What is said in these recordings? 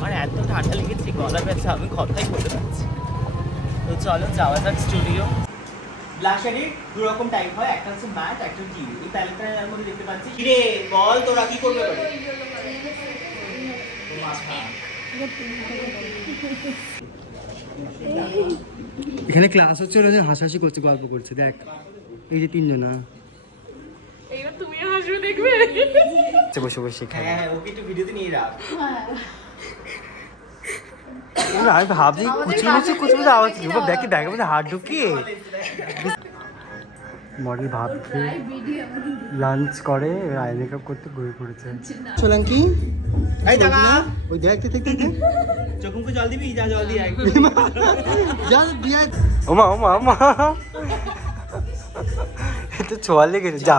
আমার এত ঠান্ডা লেগেছে, গলা ব্যথা, আমি কথাই বলতে পারছি। তো চলো যাওয়া যাক স্টুডিও। ব্লাশারের দু রকম টাইপ হয়, একটা হচ্ছে ম্যাট, একটা ডিউ। এই প্যালেটটার মধ্যে দেখতে পাচ্ছি। কিরে বল, তোরা কি করবে এবারে? এখানে ক্লাস হচ্ছে, ওরা হাসাহাসি করছে, গল্প করছে। দেখ এই যে তিনজনা, এইবার তুমিও হাসবে, দেখবে বসে বসে। হ্যাঁ, ওকে একটু ভিডিওতে নিয়ে রাখ। আমি ভাবছি কুচকুচি কুচকুচি আওয়াজ কি, দেখি ব্যাগের মধ্যে হাত ঢুকিয়ে মডেল ভাবছে লাঞ্চ করে, আই মেকআপ করতে ঘুরে পড়েছে। চলাম কি ওই দেখ চোখে জল দিবি, যা জল দিয়ে যা দিয়া। ওমা ওমা ওমা, তো ছোঁয়া লেগেছে, যা।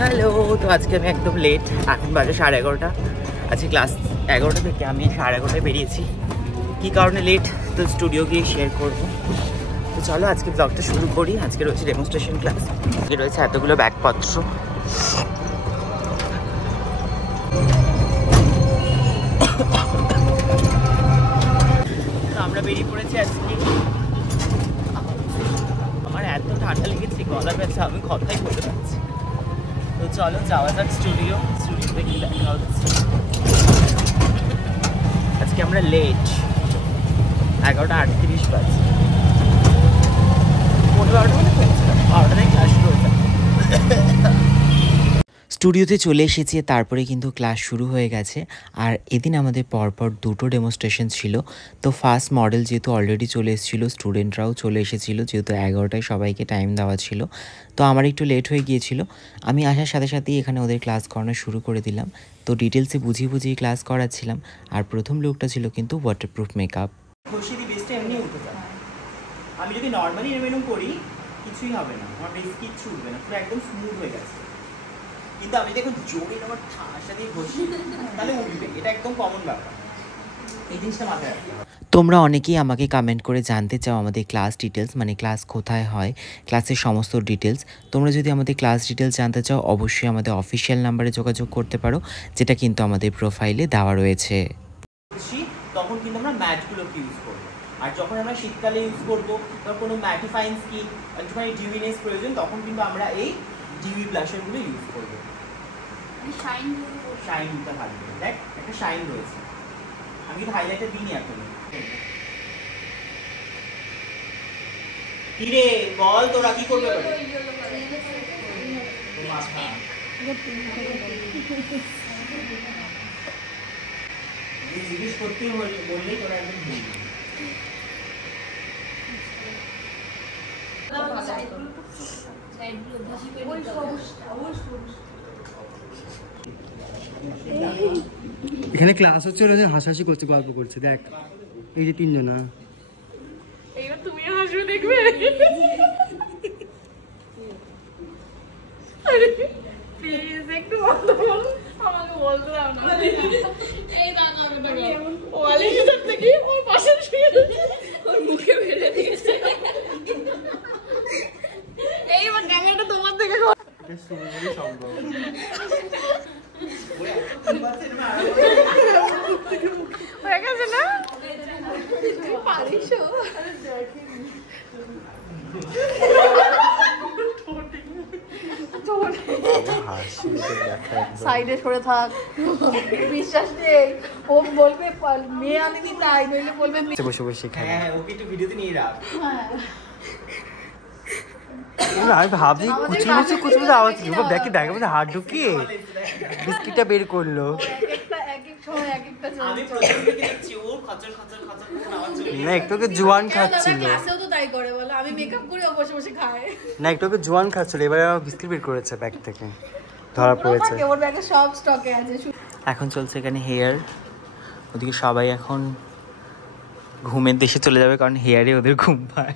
হ্যালো, তো আজকে আমি একদম লেট, এখন বাজে 11:30। আজকে ক্লাস 11টা থেকে, আমি 11:30টায় বেরিয়েছি। কী কারণে লেট, তো স্টুডিও গিয়ে শেয়ার করবো। তো চলো আজকে ব্লগটা শুরু করি। আজকে রয়েছে ডেমনস্ট্রেশন ক্লাস, আজকে রয়েছে এতগুলো ব্যাগপত্র। তো আমরা বেরিয়ে পড়েছি আজকে। আমার এত ঠান্ডা লেগেছে, গলা ব্যথা, আমি কথাই বলতে পারছি। তো চলো যাওয়া যাক স্টুডিও। স্টুডিওতে কি দেখা হচ্ছে। আজকে আমরা লেট, 11:38 বাজে। 12:30 মধ্যে পেয়েছিলাম, 12টায় ক্লাস শুরু হয়ে যায়। স্টুডিওতে চলে এসেছি, তারপরে কিন্তু ক্লাস শুরু হয়ে গেছে। আর এদিন আমাদের পরপর দুটো ডেমনস্ট্রেশন ছিল। তো ফার্স্ট মডেল যেহেতু অলরেডি চলে এসেছিলো, স্টুডেন্টরাও চলে এসেছিলো, যেহেতু 11টায় সবাইকে টাইম দেওয়া ছিল। তো আমার একটু লেট হয়ে গিয়েছিল। আমি আসার সাথে সাথেই এখানে ওদের ক্লাস করানো শুরু করে দিলাম। তো ডিটেলসে বুঝিয়ে ক্লাস করাচ্ছিলাম। আর প্রথম লুকটা ছিল কিন্তু ওয়াটারপ্রুফ মেকআপ। খুশিদি বেসটা এমনি উঠে যায়। আমি যদি নর্মালি এরকম করি কিছুই হবে না, আমার বেস কিচ্ছু উঠবে না, পুরো একদম স্মুথ হয়ে গেছে। কিন্তু আমি দেখুন জোরে আমার ঠাসা দিয়ে ঘষি, তাহলে উঠবে, এটা একদম কমন ব্যাপার। এই জিনিসটা মাথায় রাখতে হবে। তোমরা অনেকেই আমাকে কমেন্ট করে জানতে চাও আমাদের ক্লাস ডিটেলস, মানে ক্লাস কোথায় হয়, ক্লাসের সমস্ত ডিটেলস। তোমরা যদি আমাদের ক্লাস ডিটেলস জানতে চাও, অবশ্যই আমাদের অফিসিয়াল নাম্বারে যোগাযোগ করতে পারো, যেটা কিন্তু আমাদের প্রোফাইলে দেওয়া রয়েছে। তখন কিন্তু আমরা ম্যাটগুলোকে ইউজ করবো। আর যখন আমরা শীতকালে ইউজ করবো, তখন কোনো ম্যাটিফাইং স্কিন, একটুখানি ডিউইনেস প্রয়োজন, তখন কিন্তু আমরা এই ডিউই ব্লাশারগুলো ইউজ করবো। শাইনটা থাকবে, দেখ একটা শাইন রয়েছে। আমি কিন্তু হাইলাইটার দিইনি এখন। কিরে বল, তোরা কি করবে এবারে? জিজ্ঞেস করতেই বললেই তোরা একদম ভুল। এখানে ক্লাস হচ্ছে, ওরা হাসাহাসি করছে, গল্প করছে। দেখ এই যে তিনজনা, এইবার তুমিও হাসবে, দেখবে প্লিজ একটু বন্ধ করো, আমাকে বলতে দাও না। এই দাদা ওয়ালি হিসাব থেকে ওর পাশে শুয়ে ওর মুখে মেরে দিয়েছে। এইবার ক্যামেরাটা তোমার থেকে সম্ভব। হয়ে গেছে না? পারিস সাইডে সরে থাক, বিশ্বাস নেই ও বলবে মেয়ে আনেনি তাই, নইলে বলবে বসে বসে। হ্যাঁ, ওকে একটু ভিডিওতে নিয়ে রাখ। আমি ভাবছি কুচকুচি আওয়াজ কি, দেখি ব্যাগের মধ্যে হাত ঢুকিয়ে বিস্কিটটা বের করলো। না একটু জোয়ান খাচ্ছিল, না একটু জোয়ান খাচ্ছিল, এবারে বিস্কিট বের করেছে ব্যাগ থেকে, ধরা পড়েছে। এখন চলছে এখানে হেয়ার, ওদিকে সবাই এখন ঘুমের দেশে চলে যাবে, কারণ হেয়ারে ওদের ঘুম পায়।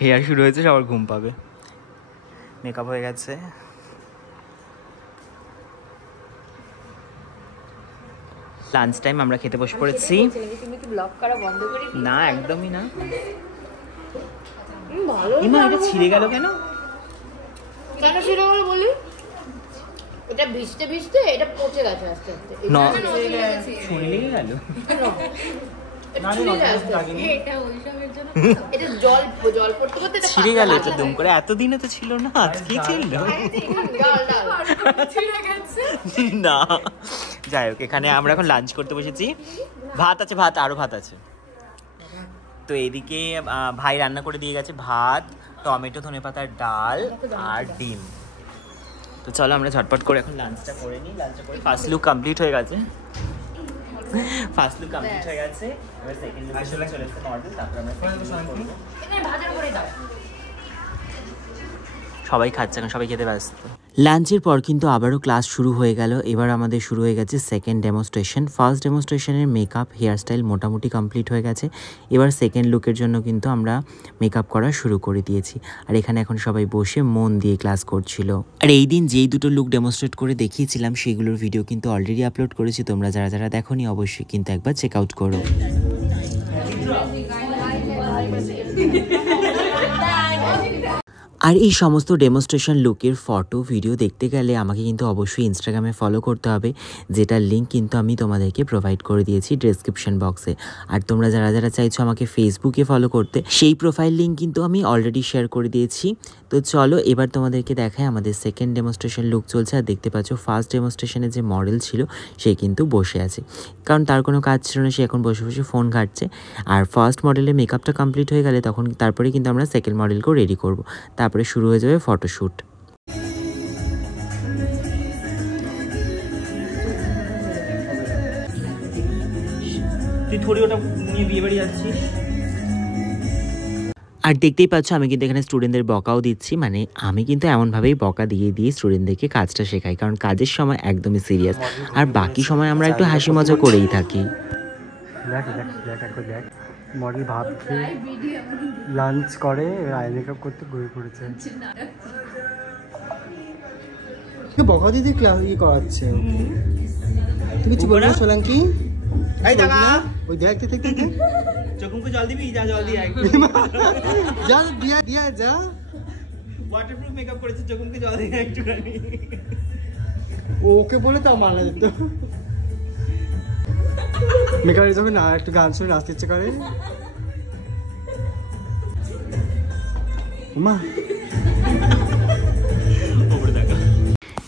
হেয়ার শুরু হয়েছে, সবার ঘুম পাবে। মেকআপ হয়ে গেছে, লাঞ্চ টাইম, আমরা খেতে বসে পড়েছি। তুমি কি ব্লগ করা বন্ধ করে দিয়েছো? না, একদমই না। ভালো ইমা, এটা ছিঁড়ে গেল কেন? কেন ছিঁড়ে গেল বলি? এটা ভিজতে ভিজতে এটা পচে গেছে আস্তে আস্তে। না, ছুঁড়ে লেগে গেল। এটা জল জল পড়তে পড়তে এটা ছিঁড়ে গেল তো দুম করে। এতদিনে তো ছিল না, আজকে ছিল। না, যাই হোক, এখানে আমরা এখন লাঞ্চ করতে বসেছি। ভাত আছে, ভাত আরো ভাত আছে। তো এইদিকে ভাই রান্না করে দিয়ে গেছে ভাত, টমেটো ধনেপাতার ডাল আর ডিম। তো চলো আমরা ঝটপট করে এখন লাঞ্চটা করে নিই। লাঞ্চটা করে ফার্স্ট লুক কমপ্লিট হয়ে গেছে। ফার্স্ট লুক কমপ্লিট হয়ে গেছে, এবার সেকেন্ড লুক চলে এসেছে মডেল। তারপর আমরা ভাজার করে দাও। সবাই খাচ্ছে, এখন সবাই খেতে ব্যস্ত। লাঞ্চের পর কিন্তু আবারও ক্লাস শুরু হয়ে গেল। এবার আমাদের শুরু হয়ে গেছে সেকেন্ড ডেমনস্ট্রেশন। ফার্স্ট ডেমনস্ট্রেশনের মেকআপ হেয়ারস্টাইল মোটামুটি কমপ্লিট হয়ে গেছে। এবার সেকেন্ড লুকের জন্য কিন্তু আমরা মেকআপ করা শুরু করে দিয়েছি। আর এখানে এখন সবাই বসে মন দিয়ে ক্লাস করছিল। আর এই দিন যেই দুটো লুক ডেমনস্ট্রেট করে দেখিয়েছিলাম সেগুলোর ভিডিও কিন্তু অলরেডি আপলোড করেছি। তোমরা যারা যারা দেখোনি অবশ্যই কিন্তু একবার চেক আউট করো। আর এই সমস্ত ডেমনস্ট্রেশন লুকের ফটো ভিডিও দেখতে গেলে আমাকে কিন্তু অবশ্যই ইনস্টাগ্রামে ফলো করতে হবে, যেটার লিঙ্ক কিন্তু আমি তোমাদেরকে প্রোভাইড করে দিয়েছি ডেসক্রিপশন বক্সে। আর তোমরা যারা যারা চাইছো আমাকে ফেসবুকে ফলো করতে, সেই প্রোফাইল লিঙ্ক কিন্তু আমি অলরেডি শেয়ার করে দিয়েছি। তো চলো এবার তোমাদেরকে দেখায় আমাদের সেকেন্ড ডেমনস্ট্রেশন লুক চলছে। আর দেখতে পাচ্ছ ফার্স্ট ডেমনস্ট্রেশনে যে মডেল ছিল সে কিন্তু বসে আছে, কারণ তার কোনো কাজ ছিল না, সে এখন বসে বসে ফোন ঘাটছে। আর ফার্স্ট মডেলের মেকআপটা কমপ্লিট হয়ে গেলে তারপরে কিন্তু আমরা সেকেন্ড মডেলকেও রেডি করবো। তারপরে শুরু হয়ে যাবে ফটোশ্যুট। তুই থোড়ি ওটা নিয়ে বিয়ে বাড়ি যাচ্ছিস। আর দেখতেই পাচ্ছ আমি কিন্তু এখানে স্টুডেন্টদের বকাও দিচ্ছি, মানে আমি কিন্তু এমনভাবেই বকা দিয়ে স্টুডেন্টদেরকে কাজটা শেখাই, কারণ কাজের সময় একদমই সিরিয়াস, আর বাকি সময় আমরা একটু হাসি মজা করেই থাকি। মডেল ভাত খেয়ে লাঞ্চ করে আই মেকআপ করতে ঘুরে পড়েছে। বকা দিদি ক্লাস করাচ্ছে। তুই কিছু বলবো সোলাঙ্কি? ওই দেখ চোখে জল দিবি, যা জল দিয়ে যা দিয়া যা। ওয়াটারপ্রুফ মেকআপ করেছে, চোখে জল দিয়ে একটুখানি। ওকে বলে তো মারা যেত। মেকআপ যখন না একটু গান শুনে নাচতে ইচ্ছে করে। মা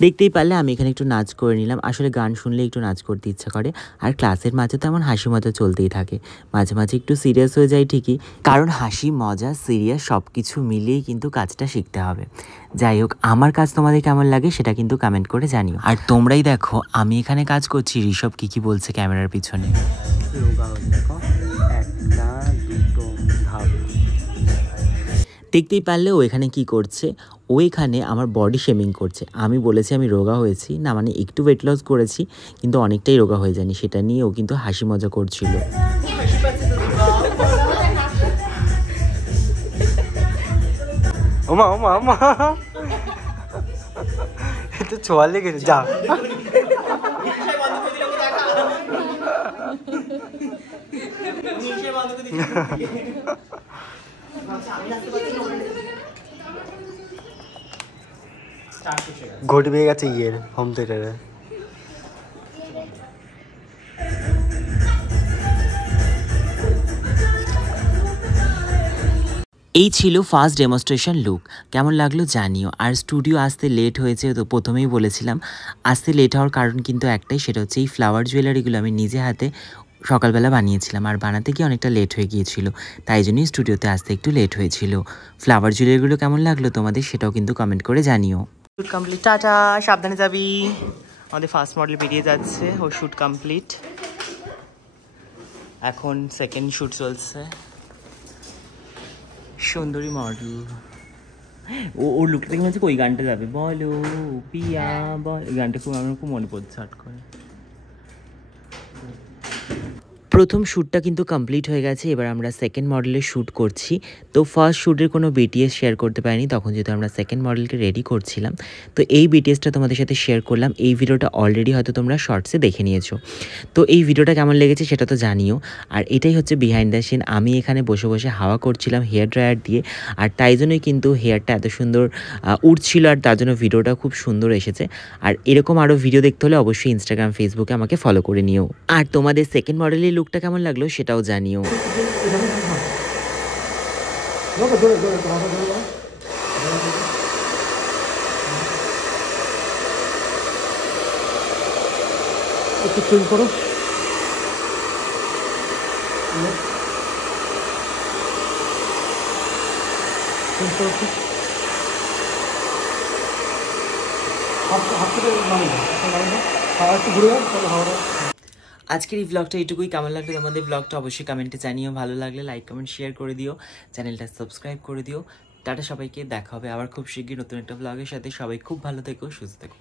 দেখতেই পারলে আমি এখানে একটু নাচ করে নিলাম। আসলে গান শুনলে একটু নাচ করতে ইচ্ছা করে, আর ক্লাসের মাঝে তো এমন হাসি মজা চলতেই থাকে। মাঝে মাঝে একটু সিরিয়াস হয়ে যায় ঠিকই, কারণ হাসি মজা সিরিয়াস সব কিছু মিলিয়েই কিন্তু কাজটা শিখতে হবে। যাই হোক, আমার কাজ তোমাদের কেমন লাগে সেটা কিন্তু কমেন্ট করে জানিও। আর তোমরাই দেখো আমি এখানে কাজ করছি, ঋষভ কি বলছে ক্যামেরার পিছনে। দেখতেই পারলে ও এখানে কি করছে, ও এখানে আমার বডি শেমিং করছে। আমি বলেছি আমি রোগা হয়েছি না, মানে একটু ওয়েট লস করেছি কিন্তু অনেকটাই রোগা হয়ে যায়নি, সেটা নিয়ে ও কিন্তু হাসি মজা করছিল। ওমা ওমা ওমা এটা ছোঁয়া লেগেছে, যা ঘটি পেয়ে গেছে ইয়ের হোম থিয়েটারে। এই ছিল ফার্স্ট ডেমনস্ট্রেশন লুক। কেমন লাগলো জানিও। আর স্টুডিও আসতে লেট হয়েছে, তো প্রথমেই বলেছিলাম আসতে লেট হওয়ার কারণ কিন্তু একটাই, সেটা হচ্ছে এই ফ্লাওয়ার জুয়েলারিগুলো আমি নিজে হাতে সকালবেলা বানিয়েছিলাম, আর বানাতে গিয়ে অনেকটা লেট হয়ে গিয়েছিল, তাই জন্যই স্টুডিওতে আসতে একটু লেট হয়েছিল। ফ্লাওয়ার জুয়েলারিগুলো কেমন লাগলো তোমাদের সেটাও কিন্তু কমেন্ট করে জানিও। শুট কমপ্লিট, টাটা, সাবধানে যাবি। আমাদের ফার্স্ট মডেল বেরিয়ে যাচ্ছে, ও শুট কমপ্লিট। এখন সেকেন্ড শুট চলছে। সুন্দরী মডেল, ওর লুকটা দেখে মনে হচ্ছে ওই গানটা যাবে, বলো পিয়া বল, এই গানটা খুব আমার খুব মনে পড়ছে হট করে। প্রথম শ্যুটটা কিন্তু কমপ্লিট হয়ে গেছে, এবার আমরা সেকেন্ড মডেলের শ্যুট করছি। তো ফার্স্ট শ্যুটের কোনো বিটিএস শেয়ার করতে পারিনি, তখন যেহেতু আমরা সেকেন্ড মডেলকে রেডি করছিলাম। তো এই বিটিএসটা তোমাদের সাথে শেয়ার করলাম। এই ভিডিওটা অলরেডি হয়তো তোমরা শর্টসে দেখে নিয়েছো। তো এই ভিডিওটা কেমন লেগেছে সেটা তো জানিও। আর এটাই হচ্ছে বিহাইন্ড দ্য সিন। আমি এখানে বসে বসে হাওয়া করছিলাম হেয়ার ড্রায়ার দিয়ে, আর তাই জন্যই কিন্তু হেয়ারটা এত সুন্দর উঠছিল, আর তার জন্য ভিডিওটা খুব সুন্দর এসেছে। আর এরকম আরও ভিডিও দেখতে হলে অবশ্যই ইনস্টাগ্রাম, ফেসবুকে আমাকে ফলো করে নিও। আর তোমাদের সেকেন্ড মডেলের লুকটা কেমন লাগলো সেটাও জানিও। একটু চেঞ্জ করো। আজকের এই ব্লগটা এটুকুই। কেমন লাগলো তোমাদের ব্লগটা অবশ্যই কমেন্টে জানিও। ভালো লাগলে লাইক কমেন্ট শেয়ার করে দিও, চ্যানেলটা সাবস্ক্রাইব করে দিও। টাটা সবাইকে, দেখা হবে আবার খুব শীঘ্রই নতুন একটা ব্লগের সাথে। সবাই খুব ভালো থেকো, সুস্থ থেকো।